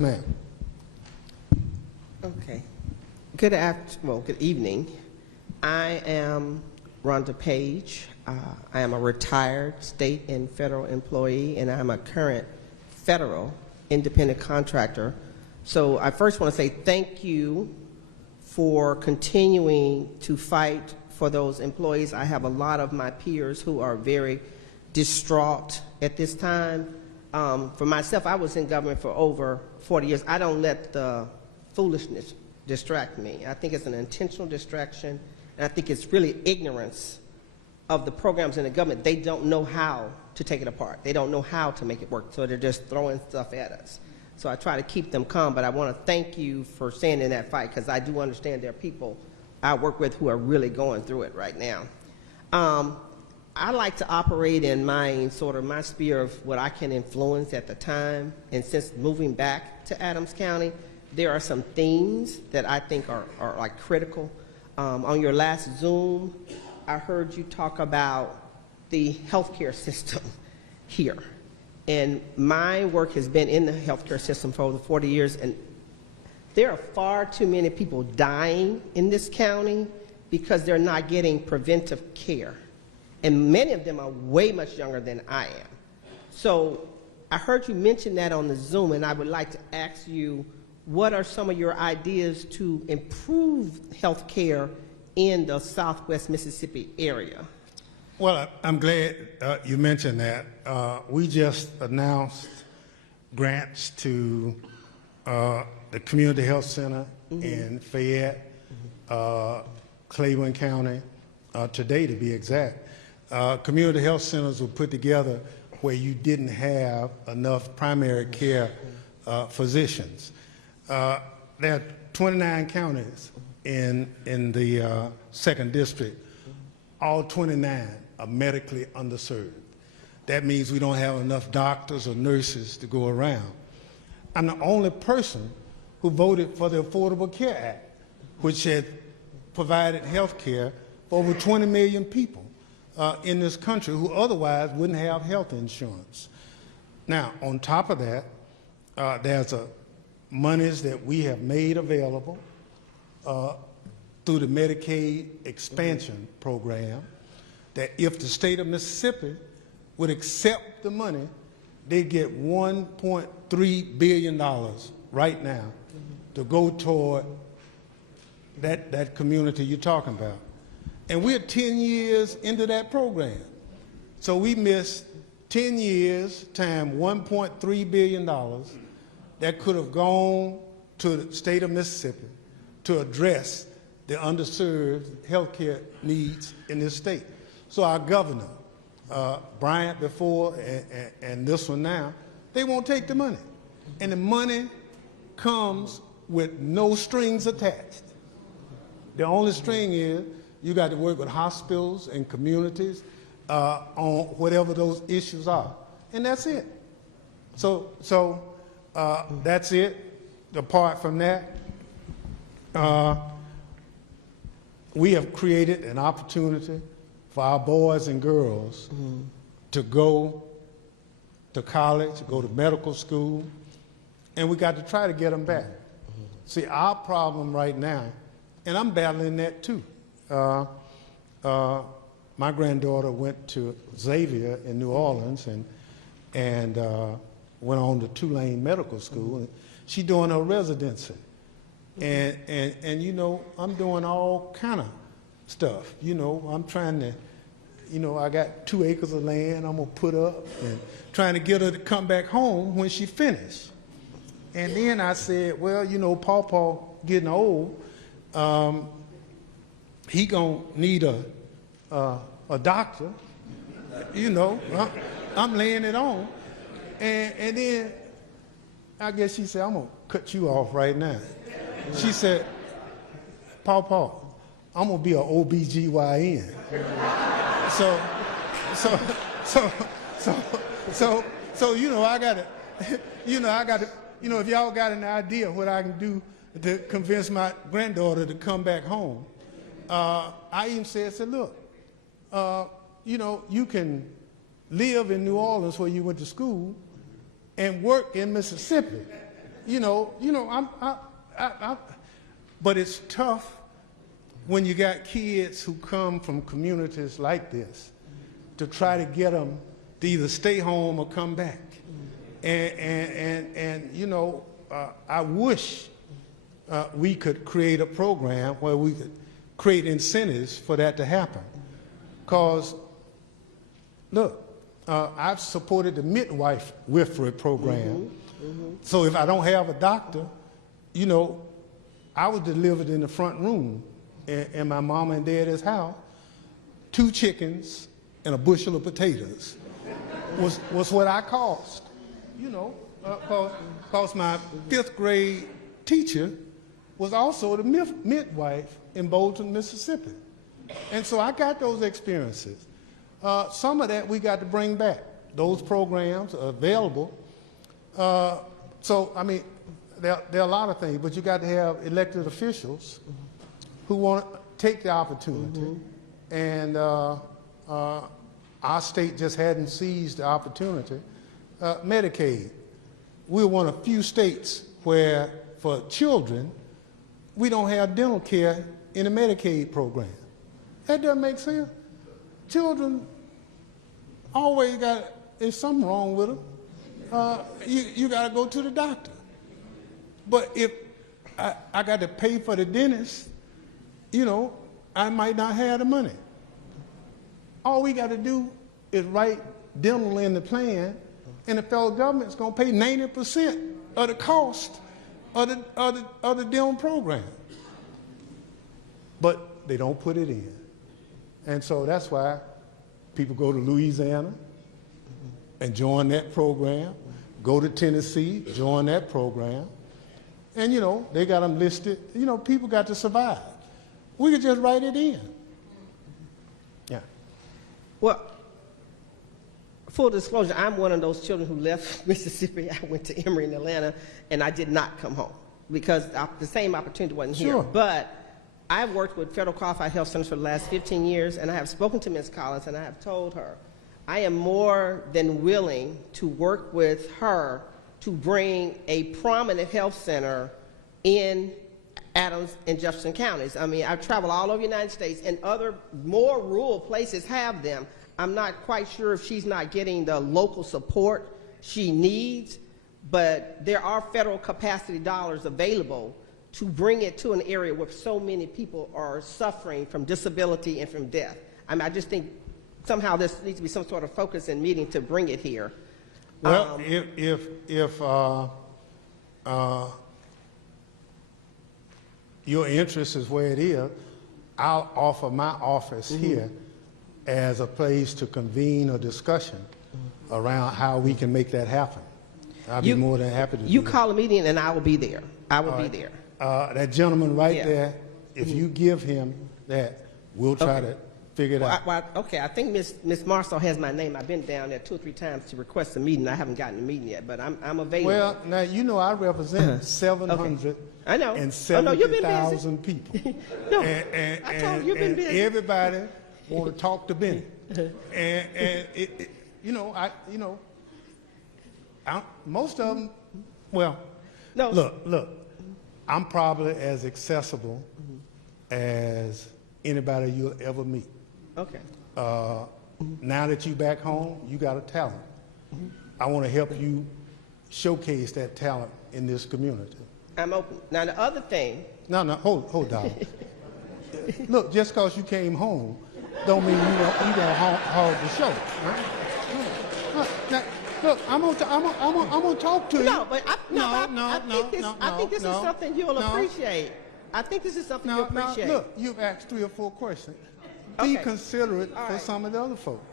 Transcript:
Ma'am. Okay. Good evening. I am Rhonda Page. I am a retired state and federal employee, and I'm a current federal independent contractor. So I first want to say thank you for continuing to fight for those employees. I have a lot of my peers who are very distraught at this time. For myself, I was in government for over 40 years. I don't let the foolishness distract me. I think it's an intentional distraction, and I think it's really ignorance of the programs in the government. They don't know how to take it apart. They don't know how to make it work, so they're just throwing stuff at us. So I try to keep them calm, but I want to thank you for staying in that fight, because I do understand there are people I work with who are really going through it right now. I like to operate in my sphere of what I can influence at the time, and since moving back to Adams County, there are some themes that I think are like critical. On your last Zoom, I heard you talk about the healthcare system here. And my work has been in the healthcare system for over 40 years, and there are far too many people dying in this county because they're not getting preventive care. And many of them are way much younger than I am. So I heard you mention that on the Zoom, and I would like to ask you, what are some of your ideas to improve health care in the Southwest Mississippi area? Well, I'm glad you mentioned that. We just announced grants to the Community Health Center in Fayette, Claiborne County, today to be exact. Community health centers were put together where you didn't have enough primary care physicians. There are 29 counties in the second district. All 29 are medically underserved. That means we don't have enough doctors or nurses to go around. I'm the only person who voted for the Affordable Care Act, which had provided health care for over 20 million people in this country who otherwise wouldn't have health insurance. Now, on top of that, there's monies that we have made available through the Medicaid expansion program, that if the state of Mississippi would accept the money, they'd get $1.3 billion right now to go toward that community you're talking about. And we're 10 years into that program. So we missed 10 years times $1.3 billion that could have gone to the state of Mississippi to address the underserved healthcare needs in this state. So our governor, Bryant before and this one now, they won't take the money. And the money comes with no strings attached. The only string is you got to work with hospitals and communities on whatever those issues are. And that's it. So that's it. Apart from that, we have created an opportunity for our boys and girls to go to college, go to medical school, and we got to try to get them back. See, our problem right now, and I'm battling that too. My granddaughter went to Xavier in New Orleans and went on to Tulane Medical School. And she's doing her residency. And you know, I'm doing all kind of stuff. You know, I'm trying to, you know, I got 2 acres of land I'm gonna put up and trying to get her to come back home when she finished. And then I said, well, you know, Pawpaw getting old, he gonna need a doctor. You know, I'm laying it on. And then I guess she said, I'm gonna cut you off right now. She said, Pawpaw, I'm gonna be an OBGYN. So you know, I gotta, if y'all got an idea what I can do to convince my granddaughter to come back home, I even said, look, you know, you can live in New Orleans where you went to school and work in Mississippi. but it's tough when you got kids who come from communities like this to try to get them to either stay home or come back. And I wish we could create a program where we could create incentives for that to happen. Because, look, I've supported the midwifery program. So if I don't have a doctor, I was delivered in the front room in my mama and daddy's house. 2 chickens and a bushel of potatoes was what I cost. Because my 5th grade teacher was also the midwife in Bolton, Mississippi. And so I got those experiences. Some of that we got to bring back. Those programs are available. So, I mean, there are a lot of things, but you got to have elected officials who want to take the opportunity. And our state just hadn't seized the opportunity. Medicaid. We're one of few states where, for children, we don't have dental care in the Medicaid program. That doesn't make sense. Children always there's something wrong with them. You got to go to the doctor. But if I got to pay for the dentist, I might not have the money. All we got to do is write dental in the plan, and the federal government's going to pay 90% of the cost of the dental program. But they don't put it in. And so that's why people go to Louisiana and join that program, go to Tennessee, join that program, and they got them listed. People got to survive. We could just write it in. Yeah. Well, full disclosure, I'm one of those children who left Mississippi. I went to Emory in Atlanta, and I did not come home because the same opportunity wasn't here. Sure. But I've worked with Federal Qualified Health Centers for the last 15 years, and I have spoken to Ms. Collins, and I have told her I am more than willing to work with her to bring a prominent health center in Adams and Jefferson counties. I mean, I've traveled all over the United States, and other more rural places have them. I'm not quite sure if she's not getting the local support she needs, but there are federal capacity dollars available to bring it to an area where so many people are suffering from disability and from death. I mean, I just think somehow there needs to be some sort of focus and meeting to bring it here. Well, if your interest is where it is, I'll offer my office here as a place to convene a discussion around how we can make that happen. I'll be more than happy to do that. You call a meeting and I will be there. I will be there. That gentleman right there, if you give him that, we'll try to figure it out. Okay, I think Ms. Marceau has my name. I've been down there 2 or 3 times to request a meeting. I haven't gotten a meeting yet, but I'm available. Well, now, I represent 770,000 people. No, I told you, you've been busy. Everybody want to talk to Bennie. Most of them, look, I'm probably as accessible as anybody you'll ever meet. Okay. Now that you're back home, you got a talent. I want to help you showcase that talent in this community. I'm open. Now, the other thing. No, hold on. Look, just because you came home don't mean you gonna hog the show. Right? Now, look, I'm gonna talk to you. No, but I think this is something you'll appreciate. I think this is something you'll appreciate. Look, you've asked 3 or 4 questions. Be considerate for some of the other folks.